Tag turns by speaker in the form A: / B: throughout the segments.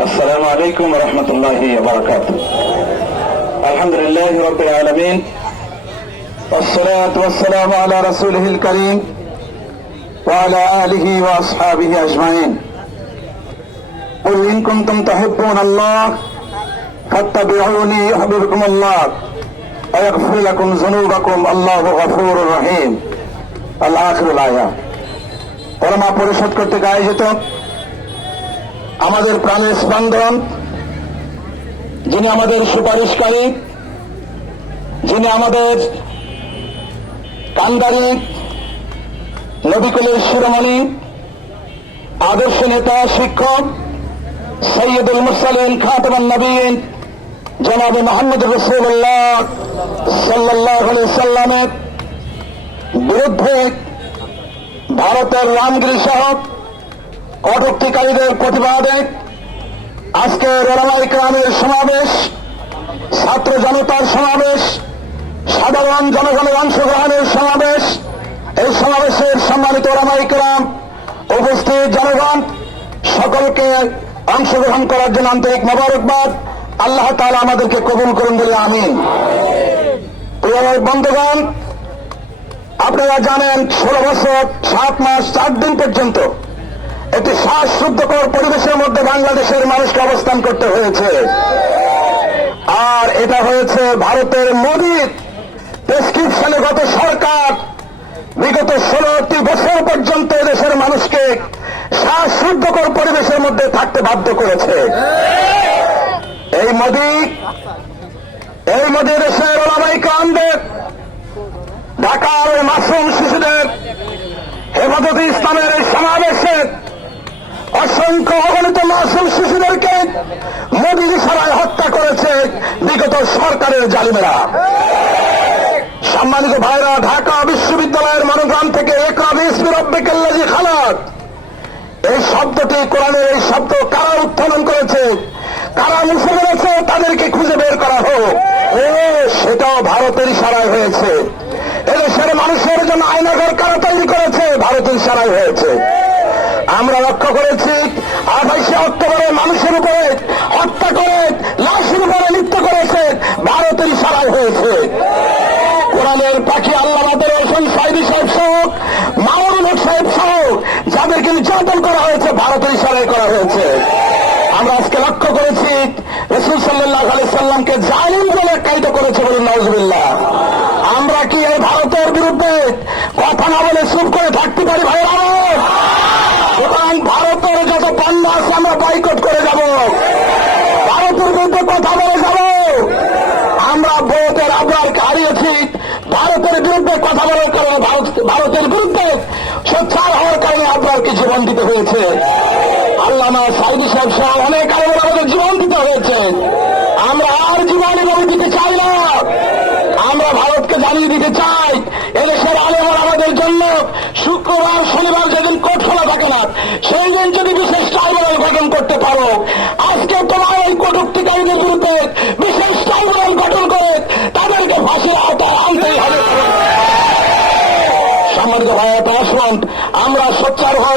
A: السلام عليكم ورحمة الله وبركاته الحمد لله رب العالمين والصلاة والسلام على رسوله الكريم وعلى آله وأصحابه أجمعين قل إن كنتم تحبون الله فاتبعوني يحببكم الله ويغفر لكم ذنوبكم الله غفور رحيم الآخر الآية ওলামা পরিষদ কর্তৃক আয়োজিত আমাদের প্রাণের স্পন্দন, যিনি আমাদের সুপারিশকারী, যিনি আমাদের কান্দারি নবিকুলের শিরোমণি আদর্শ নেতা, শিক্ষক, সৈয়দুল মুরসালিন, খাতমান নবীন, জনাব মোহাম্মদ রসুল্লাহ সাল্লাহ সাল্লামের বিরুদ্ধে ভারতের রামগিরি সহ কটুক্তিকারীদের প্রতিবাদে আজকে রেলওয়াই গ্রামের সমাবেশ, ছাত্র জনতার সমাবেশ, সাধারণ জনগণের অংশগ্রহণের সমাবেশ। এই সমাবেশের সম্মানিত রামাই গ্রাম উপস্থিত জনগণ, সকলকে অংশগ্রহণ করার জন্য আন্তরিক মোবারকবাদ। আল্লাহ তাআলা আমাদেরকে কবুল করুন বলে প্রিয় বন্ধুগণ, আপনারা জানেন ষোলো বছর, সাত মাস, চার দিন পর্যন্ত একটি শ্বাসরুদ্ধকর পরিবেশের মধ্যে বাংলাদেশের মানুষকে অবস্থান করতে হয়েছে। আর এটা হয়েছে ভারতের মোদীর প্রেসক্রিপশনে গত সরকার বিগত ষোলোটি বছর পর্যন্ত দেশের মানুষকে শ্বাসরুদ্ধকর পরিবেশের মধ্যে থাকতে বাধ্য করেছে। এই মোদী এই মোদী দেশের ওলামাই কামদের ঢাকার মাসুম শিশুদের হেফাজতে ইসলামের এই সমাবেশে অসংখ্য অগণিত মাসুম শিশুদেরকে মোদী ইশারায় হত্যা করেছে বিগত সরকারের জালিমেরা। সম্মানিত ভাইরা, ঢাকা বিশ্ববিদ্যালয়ের মনোগ্রাম থেকে একরাব ইসমি এই শব্দটি কোরআনের এই শব্দ কারা উত্থাপন করেছে, কারা মুছে মেরেছে তাদেরকে খুঁজে বের করা হোক। ও, সেটাও ভারতের ইশারায় হয়েছে। এদেশের মানুষের জন্য আয়নাঘর কারা তৈরি করেছে, ভারতের ইশারায় হয়েছে। আমরা লক্ষ্য করেছি আঠাইশে অক্টোবরে মানুষের উপরে হত্যা করে, লাশের উপরে নৃত্য করেছে, ভারতের সারাই হয়েছে। কোরআনের পাখি আল্লাহাদের হোসেন সাইদি সাহেব সহ, মামুনুল হক সাহেব সহ, যাদেরকে নির্যাতন করা হয়েছে, ভারতের ইশারায় করা হয়েছে। আমরা আজকে লক্ষ্য করেছি, রসুল সাল্লাহ আলি সাল্লামকে জালিম বলে কায়দা করেছে বলে নজরুল্লাহ আমরা কি এই ভারতের বিরুদ্ধে কথা না বলে চুপ করে থাকতে পারি ভাই আমার সুতরাং ভারতের যত পণ্য আছে আমরা বয়কট করে যাব ভারতের বিরুদ্ধে কথা বলে যাব আমরা ভোটের আবহাওয়াকে হারিয়েছি। ভারতের বিরুদ্ধে কথা বলার কারণে ভারতের বিরুদ্ধে সোচ্চার হওয়ার কারণে আবহাওয়াকে জীবন দিতে হয়েছে। আল্লামা সাইদি সাহেব সহ অনেক আলেমের আমাদের জীবন দিতে হয়েছে। আমরা আর জীবন এভাবে দিতে চাই না। আমরা ভারতকে জানিয়ে দিতে চাই, এদেশের আলেমরা আমাদের জন্য শুক্রবার, শনিবার যেদিন কোর্ট খোলা থাকে না, সেই দিন যদি বিশেষ ট্রাইব্যুনাল গঠন করতে পারো। আজকে তোমার এই কটুক্তিকারীদের বিরুদ্ধে বিশেষ ট্রাইব্যুনাল গঠন করে তাদেরকে ফাঁসির আওতায় আনতেই হবে সম্মানিত ভাইয়াটা আসুন আমরা সোচ্চার হই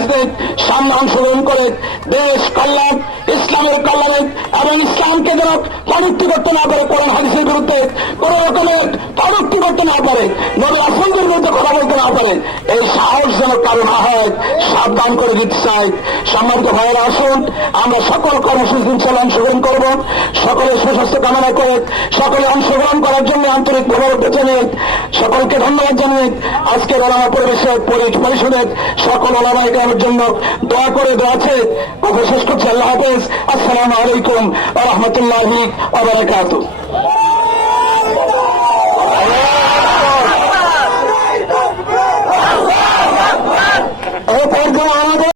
A: কোনো সম্মান অংশগ্রহণ করে দেশ কল্যাণ, ইসলামের কল্যাণে এবং ইসলামকে যেন প্রযুক্তি করতে না করে কোরআন হাদিসের বিরুদ্ধে কোন রকমের না পারে, নবী আসলদের বিরুদ্ধে কথা বলতে না পারে। এই সাহস যেন কারও না হয়, সাবধান করে দিতে চাই। সম্মানিত ভাইয়েরা, আসুন, আমরা সকল কর্মসূচি ইনশাল্লাহ অংশগ্রহণ করব। সকলের সুস্বাস্থ্য কামনা করে, সকলে অংশগ্রহণ করার জন্য আন্তরিক ধন্যবাদ জানিয়ে সকলকে ধন্যবাদ জানিয়ে আজকের ওলামা পরিবেশের পরি- পরিষদের সকল ওলামা গ্রামের জন্য দোয়া করে দেওয়া আছে। কথা শেষ করছি, আল্লাহ হাফেজ। আসসালামু আলাইকুম রহমতুল্লাহি আবরাকাতুহ এবং আমাদের